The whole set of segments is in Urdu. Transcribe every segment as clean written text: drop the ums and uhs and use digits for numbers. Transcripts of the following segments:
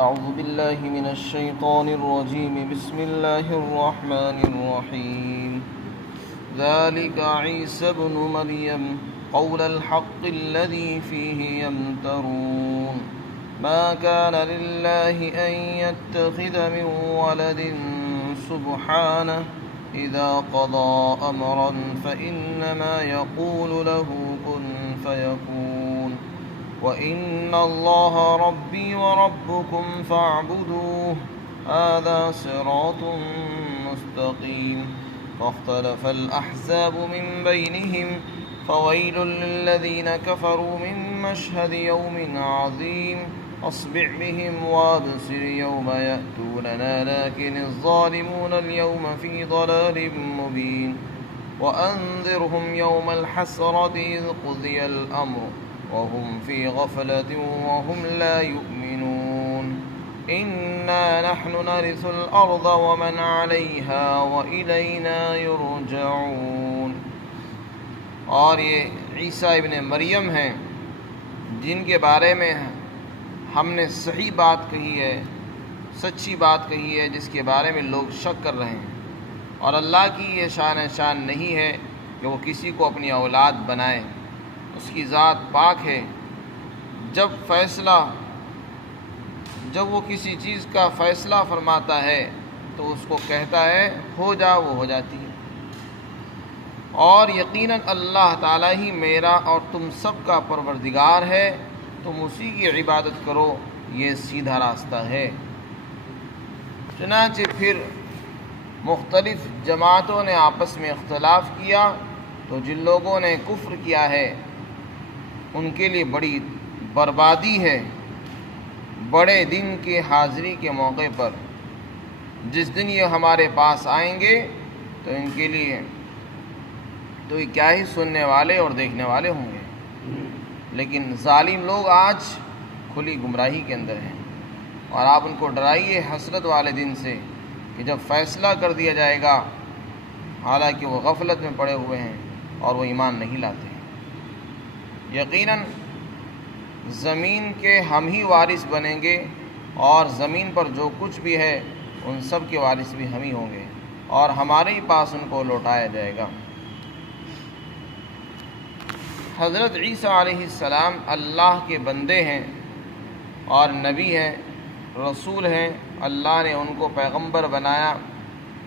أعوذ بالله من الشيطان الرجيم بسم الله الرحمن الرحيم ذلك عيسى ابن مريم قول الحق الذي فيه يمترون ما كان لله أن يتخذ من ولد سبحانه إذا قضى أمرا فإنما يقول له كن فيكون وَإِنَّ اللَّهَ رَبِّي وَرَبُّكُمْ فَاعْبُدُوهُ هَذَا صِرَاطٌ مُسْتَقِيمٌ فَاخْتَلَفَ الْأَحْزَابُ مِنْ بَيْنِهِمْ فَوَيْلٌ لِلَّذِينَ كَفَرُوا مِنْ مَشْهَدِ يَوْمٍ عَظِيمٍ أَصْبِحْ بِهِمْ وَأَبْصِرْ يَوْمَ يَأْتُونَنَا لَكِنِ الظَّالِمُونَ الْيَوْمَ فِي ضَلَالٍ مُبِينٍ وَأَنذِرْهُمْ يَوْمَ الْحَسْرَةِ إِذْ قُضِيَ الْأَمْرُ وهم في غفلة وهم لا يؤمنون إنا نحن نرث الأرض ومن عليها وإلينا يرجعون۔ اور یہ عیسیٰ ابن مریم ہیں جن کے بارے میں ہم نے صحیح بات کہی ہے، سچی بات کہی ہے، جس کے بارے میں لوگ شک کر رہے ہیں، اور اللہ کی یہ شان نہیں ہے کہ وہ کسی کو اپنی اولاد بنائے، اس کی ذات پاک ہے۔ جب وہ کسی چیز کا فیصلہ فرماتا ہے تو اس کو کہتا ہے ہو جا، وہ ہو جاتی ہے۔ اور یقیناً اللہ تعالیٰ ہی میرا اور تم سب کا پروردگار ہے، تم اسی کی عبادت کرو، یہ سیدھا راستہ ہے۔ چنانچہ پھر مختلف جماعتوں نے آپس میں اختلاف کیا، تو جن لوگوں نے کفر کیا ہے ان کے لیے بڑی بربادی ہے بڑے دن کی حاضری کے موقع پر۔ جس دن یہ ہمارے پاس آئیں گے تو ان کے لیے تو یہ کیا ہی سننے والے اور دیکھنے والے ہوں گے۔ لیکن ظالم لوگ آج کھلی گمراہی کے اندر ہیں، اور آپ ان کو ڈرائیے حسرت والے دن سے کہ جب فیصلہ کر دیا جائے گا حالانکہ وہ غفلت میں پڑے ہوئے ہیں اور وہ ایمان نہیں لاتے۔ یقیناً زمین کے ہم ہی وارث بنیں گے، اور زمین پر جو کچھ بھی ہے ان سب کے وارث بھی ہم ہی ہوں گے، اور ہمارے ہی پاس ان کو لوٹایا جائے گا۔ حضرت عیسیٰ علیہ السلام اللہ کے بندے ہیں اور نبی ہیں، رسول ہیں۔ اللہ نے ان کو پیغمبر بنایا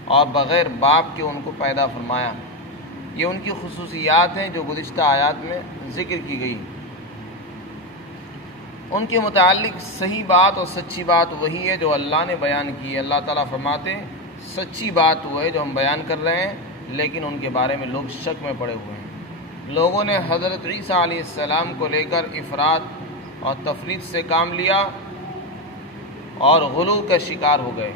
اور بغیر باپ کے ان کو پیدا فرمایا۔ یہ ان کی خصوصیات ہیں جو گزشتہ آیات میں ذکر کی گئی۔ ان کے متعلق صحیح بات اور سچی بات وہی ہے جو اللہ نے بیان کی ہے۔ اللہ تعالیٰ فرماتے ہیں سچی بات وہ ہے جو ہم بیان کر رہے ہیں، لیکن ان کے بارے میں لوگ شک میں پڑے ہوئے ہیں۔ لوگوں نے حضرت عیسیٰ علیہ السلام کو لے کر افراط اور تفریط سے کام لیا اور غلو کا شکار ہو گئے،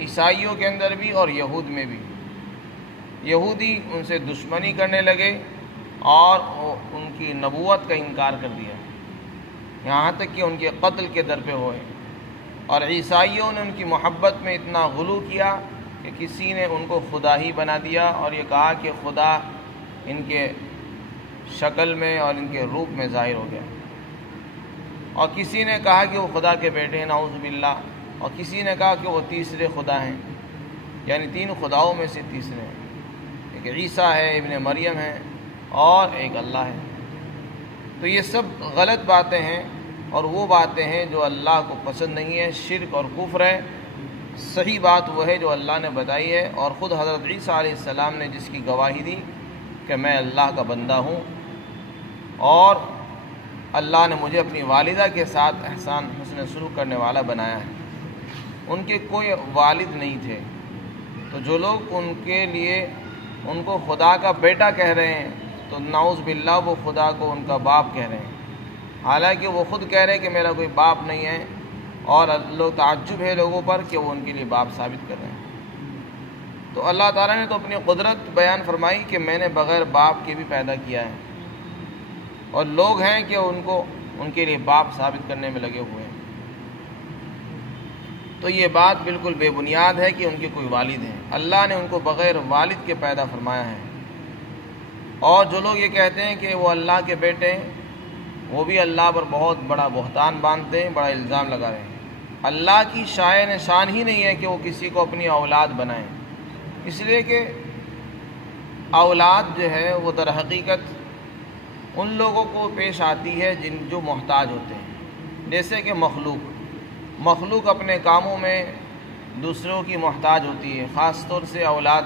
عیسائیوں کے اندر بھی اور یہود میں بھی۔ یہودی ان سے دشمنی کرنے لگے اور ان کی نبوت کا انکار کر دیا، یہاں تک کہ ان کے قتل کے در پہ ہوئے۔ اور عیسائیوں نے ان کی محبت میں اتنا غلو کیا کہ کسی نے ان کو خدا ہی بنا دیا اور یہ کہا کہ خدا ان کے شکل میں اور ان کے روپ میں ظاہر ہو گیا، اور کسی نے کہا کہ وہ خدا کے بیٹے ہیں، نعوذ باللہ، اور کسی نے کہا کہ وہ تیسرے خدا ہیں، یعنی تین خداؤں میں سے تیسرے ہیں، ایک عیسیٰ ہے، ابن مریم ہے، اور ایک اللہ ہے۔ تو یہ سب غلط باتیں ہیں، اور وہ باتیں ہیں جو اللہ کو پسند نہیں ہے، شرک اور کفر ہے۔ صحیح بات وہ ہے جو اللہ نے بتائی ہے، اور خود حضرت عیسیٰ علیہ السلام نے جس کی گواہی دی کہ میں اللہ کا بندہ ہوں، اور اللہ نے مجھے اپنی والدہ کے ساتھ احسان حسن سلوک کرنے والا بنایا ہے۔ ان کے کوئی والد نہیں تھے، تو جو لوگ ان کے لیے ان کو خدا کا بیٹا کہہ رہے ہیں تو نعوذ باللہ وہ خدا کو ان کا باپ کہہ رہے ہیں، حالانکہ وہ خود کہہ رہے ہیں کہ میرا کوئی باپ نہیں ہے، اور لوگ تعجب ہے لوگوں پر کہ وہ ان کے لیے باپ ثابت کر رہے ہیں۔ تو اللہ تعالیٰ نے تو اپنی قدرت بیان فرمائی کہ میں نے بغیر باپ کے بھی پیدا کیا ہے، اور لوگ ہیں کہ ان کے لیے باپ ثابت کرنے میں لگے ہوئے ہیں۔ تو یہ بات بالکل بے بنیاد ہے کہ ان کے کوئی والد ہیں۔ اللہ نے ان کو بغیر والد کے پیدا فرمایا ہے، اور جو لوگ یہ کہتے ہیں کہ وہ اللہ کے بیٹے ہیں وہ بھی اللہ پر بہت بڑا بہتان باندھتے ہیں، بڑا الزام لگا رہے ہیں۔ اللہ کی شائن شان ہی نہیں ہے کہ وہ کسی کو اپنی اولاد بنائیں، اس لیے کہ اولاد جو ہے وہ در حقیقت ان لوگوں کو پیش آتی ہے جو محتاج ہوتے ہیں، جیسے کہ مخلوق اپنے کاموں میں دوسروں کی محتاج ہوتی ہے، خاص طور سے اولاد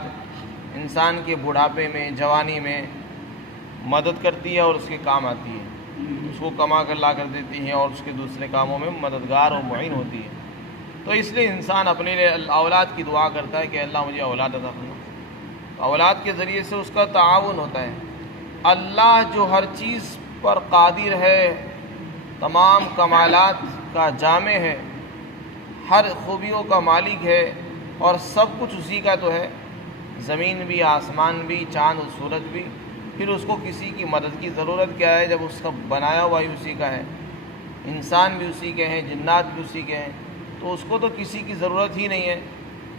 انسان کے بڑھاپے میں جوانی میں مدد کرتی ہے اور اس کے کام آتی ہے، اس کو کما کر لا کر دیتی ہے اور اس کے دوسرے کاموں میں مددگار اور معین ہوتی ہے۔ تو اس لیے انسان اپنے لیے اولاد کی دعا کرتا ہے کہ اللہ مجھے اولاد عطا فرما، تو اولاد کے ذریعے سے اس کا تعاون ہوتا ہے۔ اللہ جو ہر چیز پر قادر ہے، تمام کمالات کا جامع ہے، ہر خوبیوں کا مالک ہے اور سب کچھ اسی کا تو ہے، زمین بھی، آسمان بھی، چاند اور سورج بھی، پھر اس کو کسی کی مدد کی ضرورت کیا ہے جب اس کا بنایا ہوا ہی اسی کا ہے، انسان بھی اسی کے ہیں، جنات بھی اسی کے ہیں، تو اس کو تو کسی کی ضرورت ہی نہیں ہے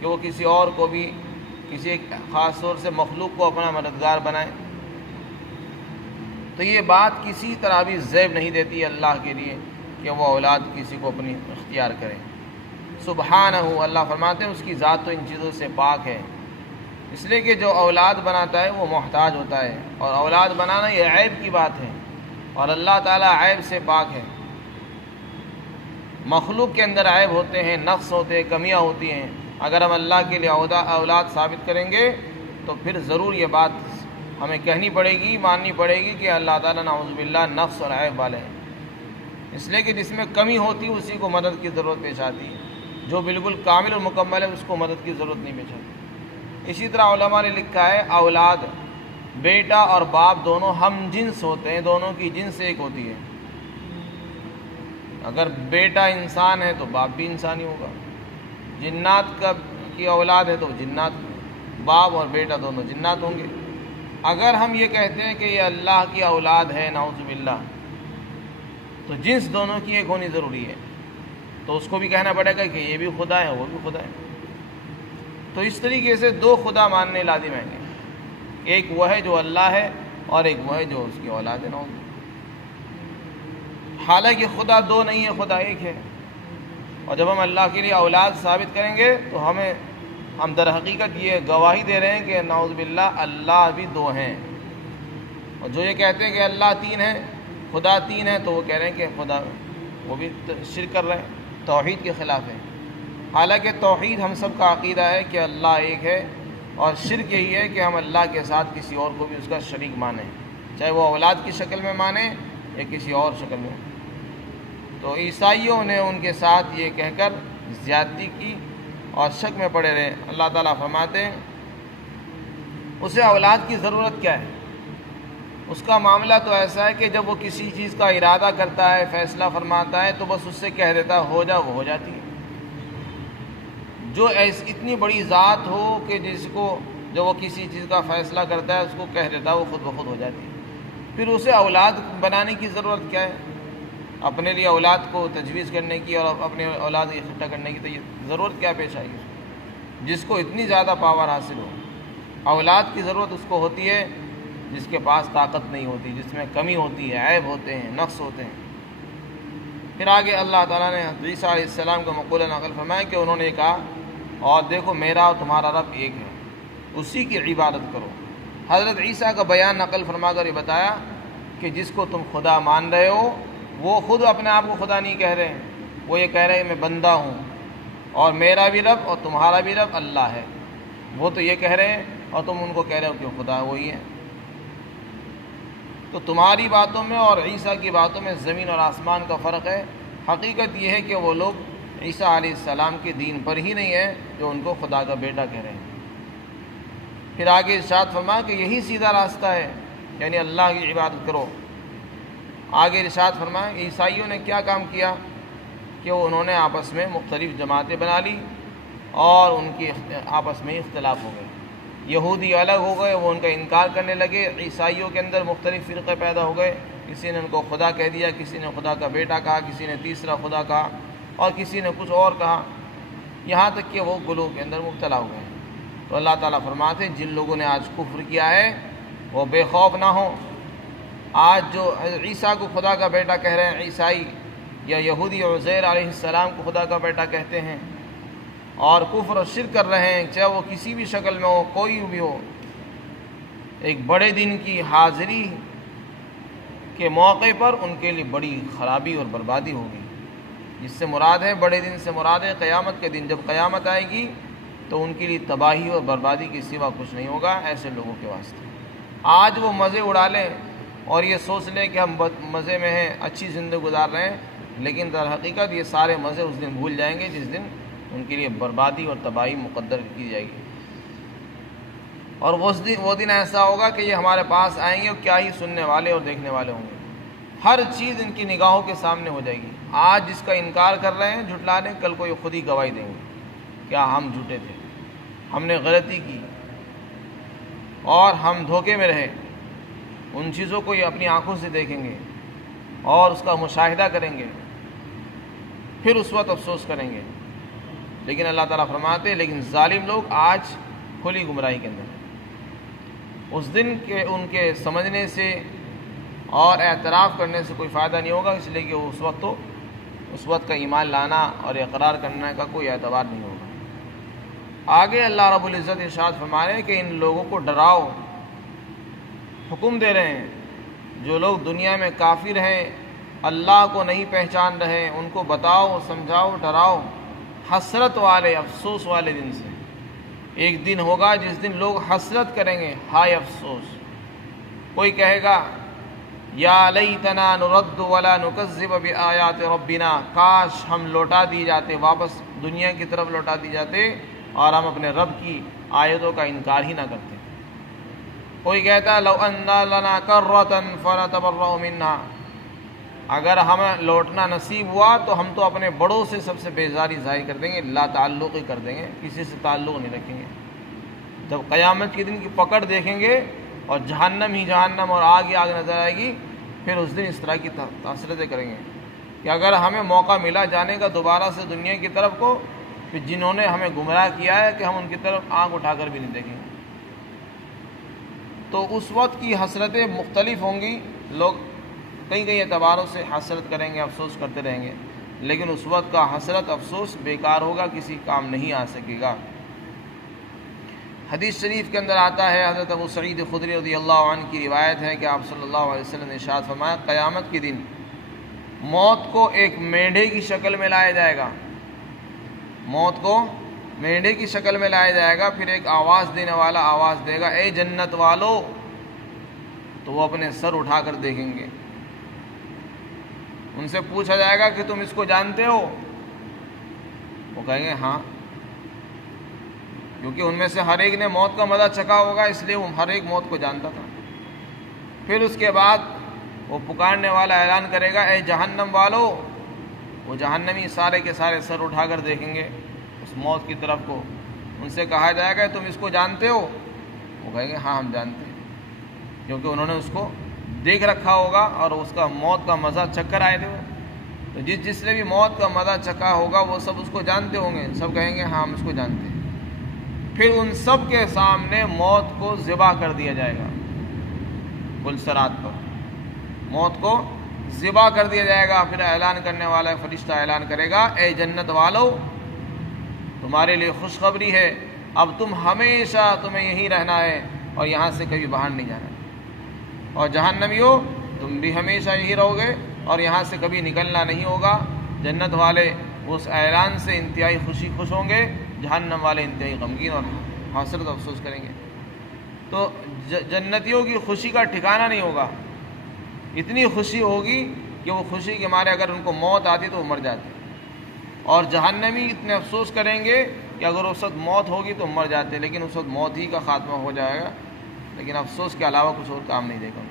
کہ وہ کسی اور کو بھی، کسی ایک خاص طور سے مخلوق کو اپنا مددگار بنائے۔ تو یہ بات کسی طرح بھی زیب نہیں دیتی اللہ کے لیے کہ وہ اولاد کسی کو اپنی اختیار کرے۔ سبحانہ، اللہ فرماتے ہیں اس کی ذات تو ان چیزوں سے پاک ہے، اس لیے کہ جو اولاد بناتا ہے وہ محتاج ہوتا ہے، اور اولاد بنانا یہ عیب کی بات ہے، اور اللہ تعالیٰ عیب سے پاک ہے۔ مخلوق کے اندر عیب ہوتے ہیں، نقص ہوتے ہیں، کمیاں ہوتی ہیں، اگر ہم اللہ کے لیے اولاد ثابت کریں گے تو پھر ضرور یہ بات ہمیں کہنی پڑے گی، ماننی پڑے گی کہ اللہ تعالیٰ نعوذ باللہ نقص اور عیب والے ہیں، اس لیے کہ جس میں کمی ہوتی ہے اسی کو مدد کی ضرورت پیش آتی ہے، جو بالکل کامل اور مکمل ہے اس کو مدد کی ضرورت نہیں پیش آتی۔ اسی طرح علماء نے لکھا ہے اولاد، بیٹا اور باپ دونوں ہم جنس ہوتے ہیں، دونوں کی جنس ایک ہوتی ہے، اگر بیٹا انسان ہے تو باپ بھی انسان ہی ہوگا، جنات کی اولاد ہے تو جنات، باپ اور بیٹا دونوں جنات ہوں گے۔ اگر ہم یہ کہتے ہیں کہ یہ اللہ کی اولاد ہے نعوذ باللہ، تو جنس دونوں کی ایک ہونی ضروری ہے، تو اس کو بھی کہنا پڑے گا کہ یہ بھی خدا ہے وہ بھی خدا ہے، تو اس طریقے سے دو خدا ماننے لازم ہیں گے، ایک وہ ہے جو اللہ ہے اور ایک وہ ہے جو اس کی اولاد ہے نعوذ باللہ۔ حالانکہ خدا دو نہیں ہے، خدا ایک ہے، اور جب ہم اللہ کے لیے اولاد ثابت کریں گے تو ہم در حقیقت یہ گواہی دے رہے ہیں کہ نعوذ باللہ اللہ بھی دو ہیں، اور جو یہ کہتے ہیں کہ اللہ تین ہے، خدا تین ہے، تو وہ کہہ رہے ہیں کہ خدا، وہ بھی شرک کر رہے ہیں، توحید کے خلاف ہے۔ حالانکہ توحید ہم سب کا عقیدہ ہے کہ اللہ ایک ہے، اور شرک یہی ہے کہ ہم اللہ کے ساتھ کسی اور کو بھی اس کا شریک مانیں، چاہے وہ اولاد کی شکل میں مانیں یا کسی اور شکل میں۔ تو عیسائیوں نے ان کے ساتھ یہ کہہ کر زیادتی کی اور شک میں پڑے رہے۔ اللہ تعالیٰ فرماتے ہیں اسے اولاد کی ضرورت کیا ہے، اس کا معاملہ تو ایسا ہے کہ جب وہ کسی چیز کا ارادہ کرتا ہے، فیصلہ فرماتا ہے، تو بس اس سے کہہ دیتا ہو جا، وہ ہو جاتی ہے۔ جو اتنی بڑی ذات ہو کہ جس کو جب وہ کسی چیز کا فیصلہ کرتا ہے اس کو کہہ دیتا ہے، وہ خود بخود ہو جاتی ہے، پھر اسے اولاد بنانے کی ضرورت کیا ہے؟ اپنے لیے اولاد کو تجویز کرنے کی اور اپنے اولاد اکٹھا کرنے کی تو یہ ضرورت کیا پیش آئی ہے؟ جس کو اتنی زیادہ پاور حاصل ہو، اولاد کی ضرورت اس کو ہوتی ہے جس کے پاس طاقت نہیں ہوتی، جس میں کمی ہوتی ہے، عیب ہوتے ہیں، نقص ہوتے ہیں۔ پھر آگے اللہ تعالیٰ نے عیسیٰ علیہ السلام کا مقولہ نقل فرمایا کہ انہوں نے کہا، اور دیکھو میرا اور تمہارا رب ایک ہے، اسی کی عبادت کرو۔ حضرت عیسیٰ کا بیان نقل فرما کر یہ بتایا کہ جس کو تم خدا مان رہے ہو وہ خود اپنے آپ کو خدا نہیں کہہ رہے ہیں، وہ یہ کہہ رہے ہیں میں بندہ ہوں، اور میرا بھی رب اور تمہارا بھی رب اللہ ہے، وہ تو یہ کہہ رہے ہیں اور تم ان کو کہہ رہے ہو کہ خدا وہی ہے۔ تو تمہاری باتوں میں اور عیسیٰ کی باتوں میں زمین اور آسمان کا فرق ہے۔ حقیقت یہ ہے کہ وہ لوگ عیسیٰ علیہ السلام کے دین پر ہی نہیں ہیں جو ان کو خدا کا بیٹا کہہ رہے ہیں۔ پھر آگے ارشاد فرمایا کہ یہی سیدھا راستہ ہے، یعنی اللہ کی عبادت کرو۔ آگے ارشاد فرمایا عیسائیوں نے کیا کام کیا کہ انہوں نے آپس میں مختلف جماعتیں بنا لی اور ان کی آپس میں اختلاف ہو گئے، یہودی الگ ہو گئے، وہ ان کا انکار کرنے لگے، عیسائیوں کے اندر مختلف فرقے پیدا ہو گئے، کسی نے ان کو خدا کہہ دیا، کسی نے خدا کا بیٹا کہا، کسی نے تیسرا خدا کہا، اور کسی نے کچھ اور کہا، یہاں تک کہ وہ گلوں کے اندر مبتلا ہو گئے۔ تو اللہ تعالیٰ فرماتے ہیں جن لوگوں نے آج کفر کیا ہے وہ بے خوف نہ ہوں۔ آج جو عیسیٰ کو خدا کا بیٹا کہہ رہے ہیں عیسائی، یا یہودی عزیر علیہ السلام کو خدا کا بیٹا کہتے ہیں اور کفر و شرک کر رہے ہیں، چاہے وہ کسی بھی شکل میں ہو، کوئی بھی ہو، ایک بڑے دن کی حاضری کے موقع پر ان کے لیے بڑی خرابی اور بربادی ہوگی۔ جس سے مراد ہے، بڑے دن سے مراد ہے قیامت کے دن، جب قیامت آئے گی تو ان کے لیے تباہی اور بربادی کے سوا کچھ نہیں ہوگا ایسے لوگوں کے واسطے۔ آج وہ مزے اڑا لیں اور یہ سوچ لیں کہ ہم مزے میں ہیں، اچھی زندگی گزار رہے ہیں، لیکن در حقیقت یہ سارے مزے اس دن بھول جائیں گے جس دن ان کے لیے بربادی اور تباہی مقدر کی جائے گی۔ اور وہ دن ایسا ہوگا کہ یہ ہمارے پاس آئیں گے اور کیا ہی سننے والے اور دیکھنے والے ہوں گے۔ ہر چیز ان کی نگاہوں کے سامنے ہو جائے گی۔ آج جس کا انکار کر رہے ہیں، جھٹلا رہے ہیں، کل کو یہ خود ہی گواہی دیں گے، کیا ہم جھوٹے تھے، ہم نے غلطی کی اور ہم دھوکے میں رہے۔ ان چیزوں کو یہ اپنی آنکھوں سے دیکھیں گے اور اس کا مشاہدہ کریں گے، پھر اس وقت افسوس کریں گے۔ لیکن اللہ تعالیٰ فرماتے ہیں لیکن ظالم لوگ آج کھلی گمراہی کے اندر ہیں۔ اس دن کے ان کے سمجھنے سے اور اعتراف کرنے سے کوئی فائدہ نہیں ہوگا، اس لیے کہ اس وقت کا ایمان لانا اور اقرار کرنے کا کوئی اعتبار نہیں ہوگا۔ آگے اللہ رب العزت ارشاد فرما رہے ہیں کہ ان لوگوں کو ڈراؤ، حکم دے رہے ہیں جو لوگ دنیا میں کافر ہیں، اللہ کو نہیں پہچان رہے، ان کو بتاؤ، سمجھاؤ، ڈراؤ حسرت والے، افسوس والے دن سے۔ ایک دن ہوگا جس دن لوگ حسرت کریں گے، ہائے افسوس۔ کوئی کہے گا یا لیتنا نرد ولا نکذب بآیات ربنا، کاش ہم لوٹا دی جاتے، واپس دنیا کی طرف لوٹا دی جاتے اور ہم اپنے رب کی آیتوں کا انکار ہی نہ کرتے۔ کوئی کہتا ہے لو ان لنا کرۃ فنتبرأ منها، اگر ہمیں لوٹنا نصیب ہوا تو ہم تو اپنے بڑوں سے سب سے بیزاری ظاہر کر دیں گے، لا تعلق ہی کر دیں گے، کسی سے تعلق نہیں رکھیں گے۔ جب قیامت کے دن کی پکڑ دیکھیں گے اور جہنم ہی جہنم اور آگ ہی آگ نظر آئے گی، پھر اس دن اس طرح کی حسرتیں کریں گے کہ اگر ہمیں موقع ملا جانے کا دوبارہ سے دنیا کی طرف کو، پھر جنہوں نے ہمیں گمراہ کیا ہے کہ ہم ان کی طرف آنکھ اٹھا کر بھی نہیں دیکھیں گے۔ تو اس وقت کی حسرتیں مختلف ہوں گی، لوگ کئی اعتباروں سے حسرت کریں گے، افسوس کرتے رہیں گے، لیکن اس وقت کا حسرت افسوس بیکار ہوگا، کسی کام نہیں آ سکے گا۔ حدیث شریف کے اندر آتا ہے، حضرت ابو سعید خدری رضی اللہ عنہ کی روایت ہے کہ آپ صلی اللہ علیہ وسلم نے ارشاد فرمایا قیامت کے دن موت کو ایک مینڈھے کی شکل میں لایا جائے گا، موت کو مینڈھے کی شکل میں لایا جائے گا، پھر ایک آواز دینے والا آواز دے گا اے جنت والو، تو وہ اپنے سر اٹھا کر دیکھیں گے۔ ان سے پوچھا جائے گا کہ تم اس کو جانتے ہو؟ وہ کہیں گے ہاں، کیونکہ ان میں سے ہر ایک نے موت کا مزہ چکھا ہوگا، اس لیے وہ ہر ایک موت کو جانتا تھا۔ پھر اس کے بعد وہ پکارنے والا اعلان کرے گا اے جہنم والو، وہ جہنمی سارے کے سارے سر اٹھا کر دیکھیں گے اس موت کی طرف کو۔ ان سے کہا جائے گا تم اس کو جانتے ہو؟ وہ کہیں گے ہاں ہم جانتے ہیں، کیونکہ انہوں نے اس کو دیکھ رکھا ہوگا اور اس کا موت کا مزہ چکھ کر آئے تھے وہ۔ تو جس نے بھی موت کا مزہ چکھا ہوگا وہ سب اس کو جانتے ہوں گے، سب کہیں گے ہاں ہم اس کو جانتے ہیں۔ پھر ان سب کے سامنے موت کو ذبح کر دیا جائے گا، پلسرات پر موت کو ذبح کر دیا جائے گا۔ پھر اعلان کرنے والا فرشتہ اعلان کرے گا اے جنت والو، تمہارے لیے خوشخبری ہے، اب تم ہمیشہ تمہیں یہیں رہنا ہے اور یہاں سے کبھی باہر نہیں جانا، اور جہنمیو تم بھی ہمیشہ یہی رہو گے اور یہاں سے کبھی نکلنا نہیں ہوگا۔ جنت والے اس اعلان سے انتہائی خوش ہوں گے، جہنم والے انتہائی غمگین اور حسرت افسوس کریں گے۔ تو جنتیوں کی خوشی کا ٹھکانہ نہیں ہوگا، اتنی خوشی ہوگی کہ وہ خوشی کے مارے اگر ان کو موت آتی تو وہ مر جاتے، اور جہنمی اتنے افسوس کریں گے کہ اگر اس وقت موت ہوگی تو مر جاتے، لیکن اس وقت موت ہی کا خاتمہ ہو جائے گا، لیکن افسوس کے علاوہ کچھ اور کام نہیں دے گا۔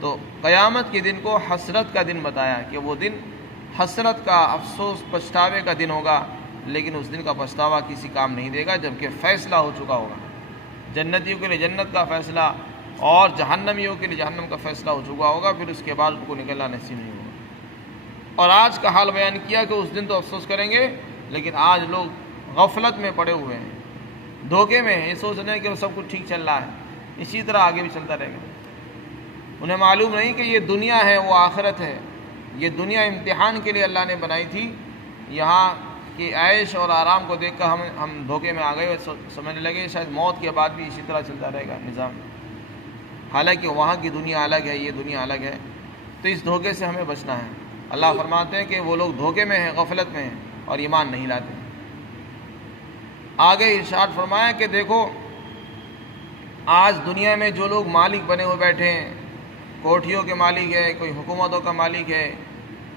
تو قیامت کے دن کو حسرت کا دن بتایا کہ وہ دن حسرت کا، افسوس، پچھتاوے کا دن ہوگا، لیکن اس دن کا پچھتاوا کسی کام نہیں دے گا جبکہ فیصلہ ہو چکا ہوگا۔ جنتیوں کے لیے جنت کا فیصلہ اور جہنمیوں کے لیے جہنم کا فیصلہ ہو چکا ہوگا، پھر اس کے بعد ان کو نکلنا نصیب نہیں ہوگا۔ اور آج کا حال بیان کیا کہ اس دن تو افسوس کریں گے، لیکن آج لوگ غفلت میں پڑے ہوئے ہیں، دھوکے میں ہیں، یہ سوچ رہے ہیں کہ وہ سب کچھ ٹھیک چل رہا ہے، اسی طرح آگے بھی چلتا رہے گا۔ انہیں معلوم نہیں کہ یہ دنیا ہے وہ آخرت ہے، یہ دنیا امتحان کے لیے اللہ نے بنائی تھی، یہاں کی عیش اور آرام کو دیکھ کر ہم دھوکے میں آ گئے اور سمجھنے لگے شاید موت کے بعد بھی اسی طرح چلتا رہے گا نظام، حالانکہ وہاں کی دنیا الگ ہے، یہ دنیا الگ ہے۔ تو اس دھوکے سے ہمیں بچنا ہے۔ اللہ فرماتے ہیں کہ وہ لوگ دھوکے میں ہیں، غفلت میں ہیں اور ایمان نہیں لاتے۔ آگے ارشاد فرمایا کہ دیکھو آج دنیا میں جو لوگ مالک بنے ہوئے بیٹھے ہیں، کوٹھیوں کے مالک ہے، کوئی حکومتوں کا مالک ہے،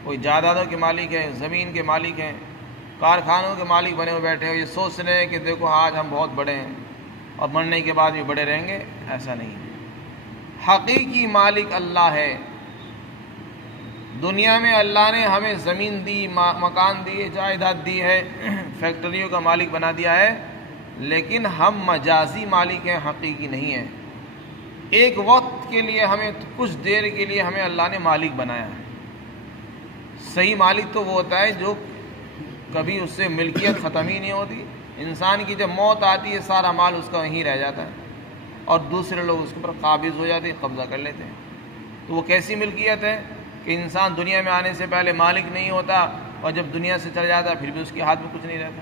کوئی جائیدادوں کے مالک ہے، زمین کے مالک ہیں، کارخانوں کے مالک بنے ہوئے بیٹھے ہیں، یہ سوچ رہے ہیں کہ دیکھو آج ہم بہت بڑے ہیں اور مرنے کے بعد بھی بڑے رہیں گے۔ ایسا نہیں ہے، حقیقی مالک اللہ ہے۔ دنیا میں اللہ نے ہمیں زمین دی، مکان دیے، جائیداد دی ہے، فیکٹریوں کا مالک بنا دیا ہے، لیکن ہم مجازی مالک ہیں، حقیقی نہیں ہیں۔ ایک وقت کے لیے ہمیں، کچھ دیر کے لیے ہمیں اللہ نے مالک بنایا ہے۔ صحیح مالک تو وہ ہوتا ہے جو کبھی اس سے ملکیت ختم ہی نہیں ہوتی۔ انسان کی جب موت آتی ہے سارا مال اس کا وہیں رہ جاتا ہے اور دوسرے لوگ اس کے اوپر قابض ہو جاتے ہیں، قبضہ کر لیتے ہیں۔ تو وہ کیسی ملکیت ہے کہ انسان دنیا میں آنے سے پہلے مالک نہیں ہوتا اور جب دنیا سے چل جاتا ہے پھر بھی اس کے ہاتھ میں کچھ نہیں رہتا۔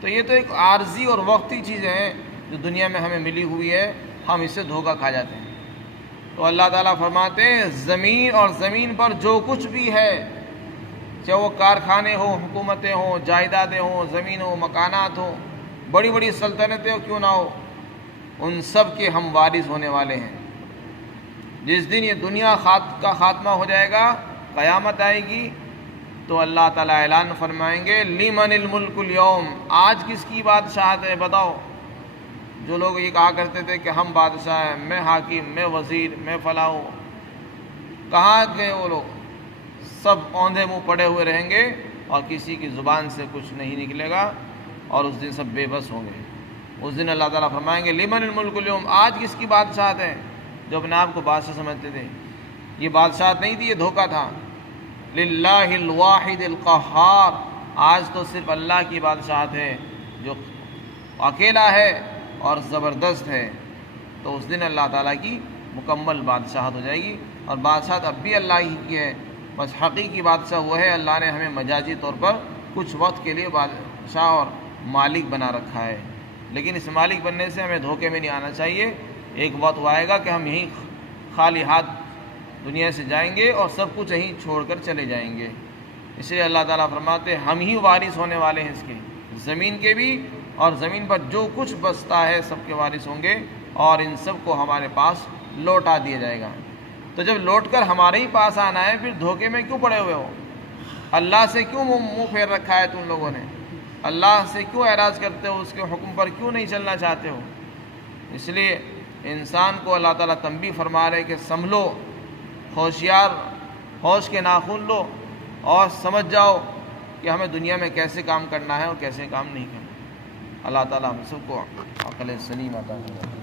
تو یہ تو ایک عارضی اور وقتی چیزیں ہیں جو دنیا میں ہمیں ملی ہوئی ہے، ہم اس سے دھوکہ کھا جاتے ہیں۔ تو اللہ تعالیٰ فرماتے ہیں زمین اور زمین پر جو کچھ بھی ہے، چاہے وہ کارخانے ہوں، حکومتیں ہوں، جائیدادیں ہوں، زمین ہو، مکانات ہوں، بڑی بڑی سلطنتیں کیوں نہ ہو، ان سب کے ہم وارث ہونے والے ہیں۔ جس دن یہ دنیا کا خاتمہ ہو جائے گا، قیامت آئے گی، تو اللہ تعالیٰ اعلان فرمائیں گے لمن الملک اليوم، آج کس کی بادشاہت ہے بتاؤ۔ جو لوگ یہ کہا کرتے تھے کہ ہم بادشاہ ہیں، میں حاکم، میں وزیر، میں فلاں ہوں، کہاں گئے وہ لوگ؟ سب اوندھے منہ پڑے ہوئے رہیں گے اور کسی کی زبان سے کچھ نہیں نکلے گا اور اس دن سب بے بس ہوں گے۔ اس دن اللہ تعالیٰ فرمائیں گے لمن الملک اليوم، آج کس کی بادشاہت ہے؟ جو اپنے آپ کو بادشاہ سمجھتے تھے، یہ بادشاہت نہیں تھی، یہ دھوکہ تھا۔ للہ الواحد القہار، آج تو صرف اللہ کی بادشاہت ہے جو اکیلا ہے اور زبردست ہے۔ تو اس دن اللہ تعالیٰ کی مکمل بادشاہت ہو جائے گی، اور بادشاہت اب بھی اللہ ہی کی ہے، بس حقیقی بادشاہ وہ ہے اللہ نے ہمیں مجازی طور پر کچھ وقت کے لیے بادشاہ اور مالک بنا رکھا ہے، لیکن اس مالک بننے سے ہمیں دھوکے میں نہیں آنا چاہیے۔ ایک وقت وہ آئے گا کہ ہم یہیں خالی ہاتھ دنیا سے جائیں گے اور سب کچھ یہیں چھوڑ کر چلے جائیں گے۔ اس لیے اللہ تعالیٰ فرماتے ہیں ہم ہی وارث ہونے والے ہیں اس کے، زمین کے بھی، اور زمین پر جو کچھ بستا ہے سب کے وارث ہوں گے، اور ان سب کو ہمارے پاس لوٹا دیا جائے گا۔ تو جب لوٹ کر ہمارے ہی پاس آنا ہے، پھر دھوکے میں کیوں پڑے ہوئے ہو؟ اللہ سے کیوں منہ پھیر رکھا ہے تم لوگوں نے؟ اللہ سے کیوں اعراض کرتے ہو؟ اس کے حکم پر کیوں نہیں چلنا چاہتے ہو؟ اس لیے انسان کو اللہ تعالیٰ تنبیہ فرما رہے کہ سنبھلو، ہوشیار، ہوش کے ناخن لو اور سمجھ جاؤ کہ ہمیں دنیا میں کیسے کام کرنا ہے اور کیسے کام نہیں کرنا۔ اللہ تعالیٰ ہم سب کو عقل سلیم عطا فرمائے۔